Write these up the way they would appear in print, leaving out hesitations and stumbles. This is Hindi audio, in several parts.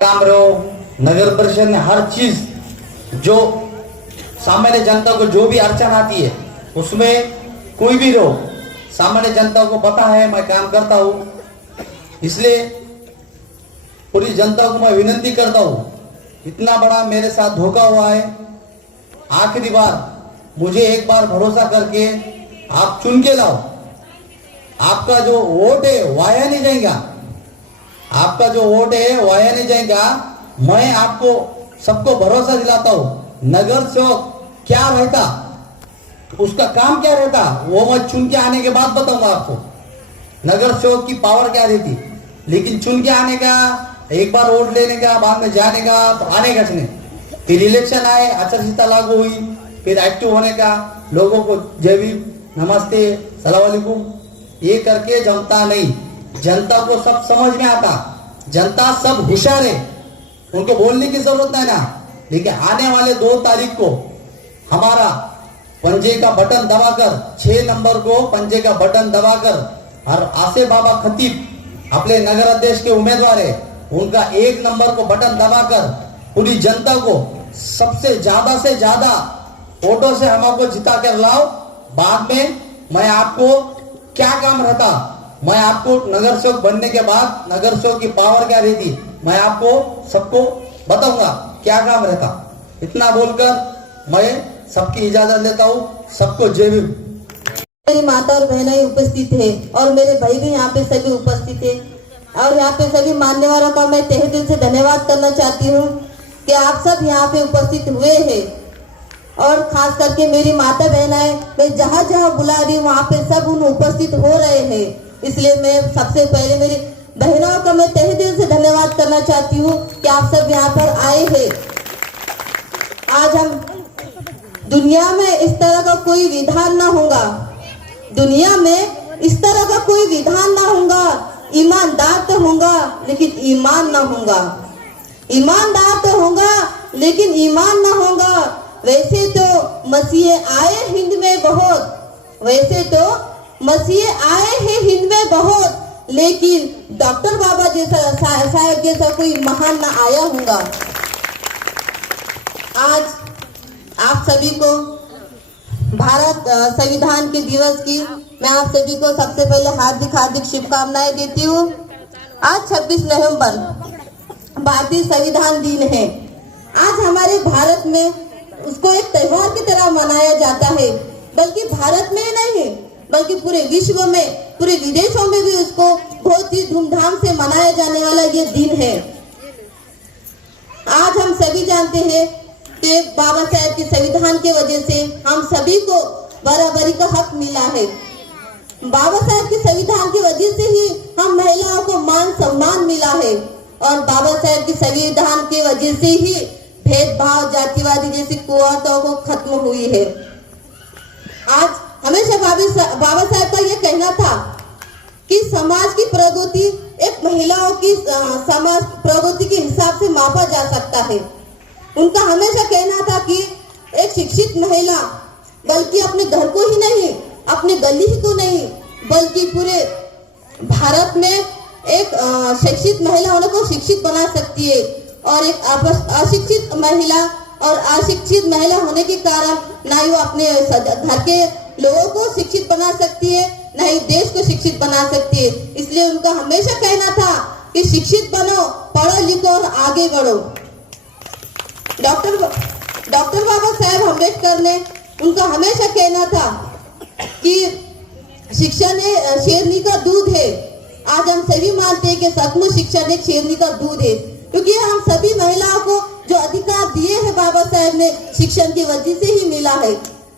काम रहो, नगर परिषद ने हर चीज जो सामान्य जनता को जो भी अड़चन आती है उसमें कोई भी रहो, सामान्य जनता को पता है मैं काम करता हूँ। इसलिए पूरी जनता को मैं विनती करता हूँ, इतना बड़ा मेरे साथ धोखा हुआ है, आखिरी बार मुझे एक बार भरोसा करके आप चुन के लाओ। आपका जो वोट है वाया नहीं जाएगा, आपका जो वोट है वाया नहीं जाएगा। मैं आपको सबको भरोसा दिलाता हूँ, नगर सेवक क्या रहता, उसका काम क्या रहता, वो मैं चुन के आने के बाद बताऊंगा आपको नगर सेवक की पावर क्या रहती। लेकिन चुन के आने का, एक बार वोट लेने का, बाद में जाने का तो आने का नहीं। फिर इलेक्शन आए, आचार संहिता लागू हुई, फिर एक्टिव होने का, लोगों को जय भीम, नमस्ते, सलाम वालेकुम, ये करके जमता नहीं। जनता को सब समझ में आता, जनता सब होशियार है, उनको बोलने की जरूरत नहीं ना। लेकिन आने वाले 2 तारीख को हमारा पंजे का बटन दबाकर, 6 नंबर को पंजे का बटन दबाकर, और आसे बाबा खतीब अपने नगर अध्यक्ष के उम्मीदवार है, उनका 1 नंबर को बटन दबाकर पूरी जनता को सबसे ज्यादा से ज्यादा वोटों से हमको जिता कर लाओ। बाद में मैं आपको क्या काम रहता, मैं आपको नगर सेवक बनने के बाद नगर सेवक की पावर क्या रहती, मैं आपको सबको बताऊंगा क्या काम रहता। इतना बोलकर मैं सबकी इजाजत लेता हूँ। सबको जय भीम। मेरी माता और बहनें उपस्थित है और मेरे भाई भी यहाँ पे सभी उपस्थित है, और यहाँ पे सभी मान्यवरों का मैं तहे दिल से धन्यवाद करना चाहती हूँ कि आप सब यहाँ पे उपस्थित हुए हैं। और खास करके मेरी माता बहनें, मैं जहाँ जहाँ बुला रही हूँ वहाँ पे सब उन उपस्थित हो रहे हैं। इसलिए मैं सबसे पहले मेरी बहनों का मैं तहे दिल से धन्यवाद करना चाहती हूँ कि आप सब यहाँ पर आए हैं। आज हम दुनिया में इस तरह का कोई विधान ना होगा, दुनिया में इस तरह का कोई विधान ना होगा। ईमानदार तो होगा लेकिन ईमान ना होगा, ईमानदार तो होगा लेकिन ईमान ना होगा। वैसे तो मसीह आए हिंद में बहुत, वैसे तो मसीह आए हैं हिंद में बहुत, लेकिन डॉक्टर बाबा जैसा साहब जैसा कोई महान ना आया होगा। आज आप सभी को भारत संविधान के दिवस की मैं आप सभी को सबसे पहले हार्दिक शुभकामनाएं देती हूँ। आज 26 नवंबर भारतीय संविधान दिन है। आज हमारे भारत में उसको एक त्योहार की तरह मनाया जाता है, बल्कि भारत में नहीं बल्कि पूरे विश्व में, पूरे विदेशों में भी उसको बहुत ही धूमधाम से मनाया जाने वाला ये दिन है। आज हम सभी जानते हैं कि बाबा साहेब के संविधान की वजह से हम सभी को बराबरी का हक मिला है। बाबा साहेब के संविधान की वजह से ही हम महिलाओं को मान सम्मान मिला है, और बाबा साहेब के संविधान की वजह से ही भेदभाव, जातिवादी जैसी कुरीतियों को खत्म हुई है। आज हमेशा बाबा साहेब का ये कहना था कि समाज की प्रगति एक महिलाओं की समाज प्रगति के हिसाब से मापा जा सकता है। उनका हमेशा कहना था कि एक शिक्षित महिला बल्कि अपने घर को ही नहीं, अपने गली ही को नहीं, बल्कि पूरे भारत में एक शिक्षित महिला होने को शिक्षित बना सकती है। और एक अशिक्षित महिला और अशिक्षित महिला होने के कारण ना ही वो अपने घर के लोगों को शिक्षित बना सकती है, ना ही देश को शिक्षित बना सकती है। इसलिए उनका हमेशा कहना था कि शिक्षित बनो, पढ़ो लिखो और आगे बढ़ो। डॉक्टर बाबा साहेब अम्बेडकर ने उनका हमेशा कहना था कि शिक्षा ने शेरनी का दूध है। आज हम सभी मानते हैं कि सचमुच शिक्षा ने शेरनी का दूध है, क्योंकि हम सभी महिलाओं को जो अधिकार दिए हैं बाबा साहेब ने शिक्षण की वजह से ही मिला है।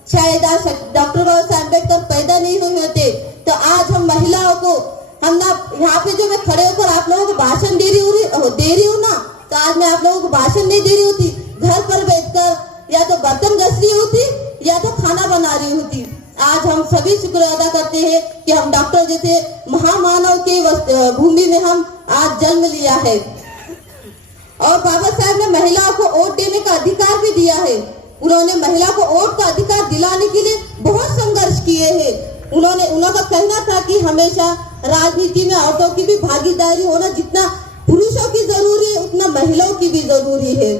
शायद आज डॉक्टर बाबा साहेब अम्बेडकर पैदा नहीं हुए होते तो आज हम महिलाओं को, हम ना यहाँ पे जो मैं खड़े होकर आप लोगों को भाषण दे रही हूँ ना, तो आज मैं आप लोगों को भाषण नहीं दे रही होती, घर पर बैठकर या तो बर्तन घस रही होती या तो खाना बना रही होती। आज हम सभी शुक्र अदा करते हैं कि हम डॉक्टर जैसे महामानव के भूमि में हम आज जन्म लिया है। और बाबा साहब ने महिलाओं को वोट देने का अधिकार भी दिया है। उन्होंने महिला को वोट का अधिकार दिलाने के लिए बहुत संघर्ष किए हैं। उनका कहना था कि हमेशा राजनीति में औरतों की भी भागीदारी होना, जितना पुरुष पुरुषों की जरूरी है उतना महिलाओं की भी जरूरी है।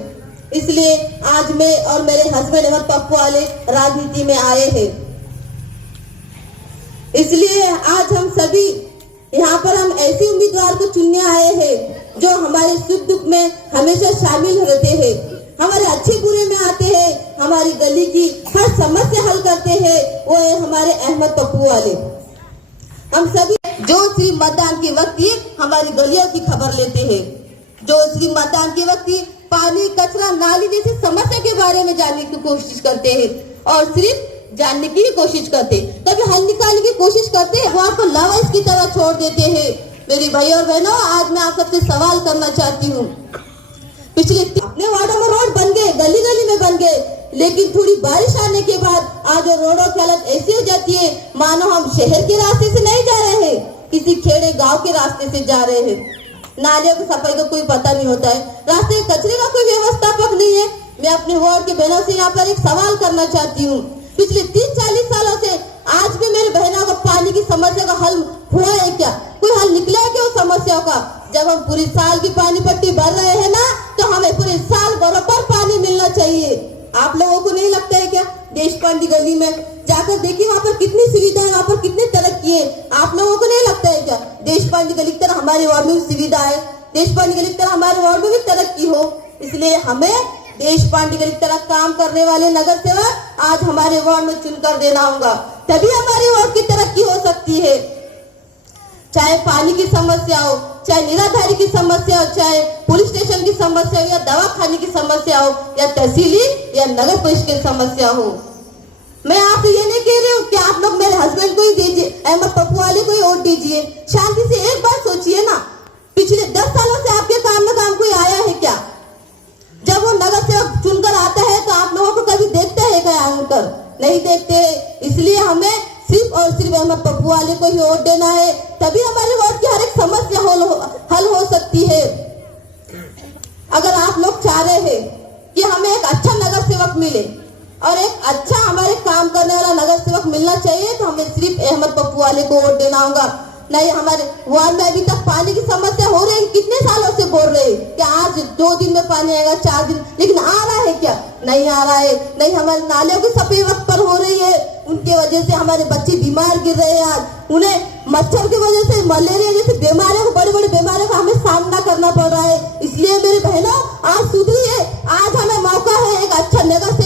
इसलिए आज मैं और मेरे हस्बैंड अहमद पप्पू वाले राजनीति में आए हैं। इसलिए आज हम सभी यहाँ पर हम ऐसे उम्मीदवार को चुनने आए हैं जो हमारे सुख दुख में हमेशा शामिल रहते हैं, हमारे अच्छे बुरे में आते हैं, हमारी गली की हर समस्या हल करते हैं। वो है हमारे अहमद पप्पू वाले। हम सभी जो सिर्फ मतदान के वक्त ही हमारी गलियों की खबर लेते हैं, जो सिर्फ मतदान के वक्त ही पानी कचरा नाली जैसी समस्या के बारे में जानने की कोशिश करते हैं और सिर्फ जानने की ही कोशिश करते, कभी हल निकालने की कोशिश करते हैं, वहाँ को लावारिस की तरह छोड़ देते हैं। मेरी भाई और बहनों, आज मैं आप सबसे सवाल करना चाहती हूँ। पिछले अपने वार्डों में रोड बन गए, गली गली में बन गए, लेकिन थोड़ी बारिश आने के बाद आज रोडों की हालत ऐसी हो जाती है मानो हम शहर के रास्ते से नहीं जा रहे हैं, किसी खेड़े गांव के रास्ते से जा रहे हैं। नालियों की सफाई का कोई पता नहीं होता है, रास्ते कचरे का कोई व्यवस्थापक नहीं है। मैं अपने वार्ड के बहनों से यहाँ पर एक सवाल करना चाहती हूँ। पिछले 30-40 सालों से आज भी मेरे बहनों को पानी की समस्या का हल हुआ है क्या? कोई हल निकला है क्या उस समस्याओं का? जब हम पूरी साल की पानी पट्टी भर रहे हैं ना, तो हमें पूरे साल बराबर पानी मिलना चाहिए। आप लोगों को नहीं लगता है क्या? देशपांडे गली में जाकर देखिए, वहाँ पर कितनी सुविधा है, वहाँ पर कितने तरक्की है। आप लोगों को नहीं लगता है क्या देशपांडे गली की तरह हमारे वार्ड में भी सुविधा है, देशपांडे गली की तरह हमारे वार्ड में भी तरक्की हो? इसलिए हमें देशपांडे गली की तरह काम करने वाले नगर सेवक आज हमारे वार्ड में चुनकर देना होगा, तभी हमारे वार्ड की तरक्की हो सकती है। चाहे पानी की समस्या हो, चाहे निराधारी की समस्या हो, चाहे पुलिस स्टेशन की समस्या हो, या दवाखाने की समस्या हो, या तहसीली या नगर परिषद की समस्या हो। मैं आपसे ये नहीं कह रही हूँ कि आप लोग मेरे हस्बैंड को ही दीजिए, अहमद पप्पू वाले को ही वोट दीजिए। शांति से एक बार सोचिए ना, पिछले 10 सालों से आपके काम में काम कोई आया है क्या? जब वो नगर सेवक चुनकर आता है तो आप लोगों को कभी देखते हैं क्या आकर? नहीं देखते। इसलिए हमें सिर्फ और सिर्फ अहमद पप्पू वाले को ही वोट देना है, तभी हमारे वार्ड की हर एक समस्या हल हो सकती है। अगर आप लोग चाह रहे हैं कि हमें एक अच्छा नगर सेवक मिले और एक अच्छा हमारे काम करने वाला नगर सेवक मिलना चाहिए, तो हमें सिर्फ अहमद पप्पू वाले को वोट देना होगा। नहीं, हमारे वार्ड में अभी तक पानी की समस्या हो रही है, कितने सालों से बोल रहे हैं कि आज 2 दिन में पानी आएगा, 4 दिन, लेकिन आ रहा है क्या? नहीं आ रहा है। नहीं, हमारे नालियों की सफाई वक्त पर हो रही है, उनके वजह से हमारे बच्चे बीमार गिर रहे हैं। आज उन्हें मच्छर की वजह से, मलेरिया जैसी बीमारियों को, बड़ी बड़ी बीमारियों का हमें सामना करना पड़ रहा है। इसलिए मेरे बहनों, आज सुधरिए, आज हमें मौका है एक अच्छा नगर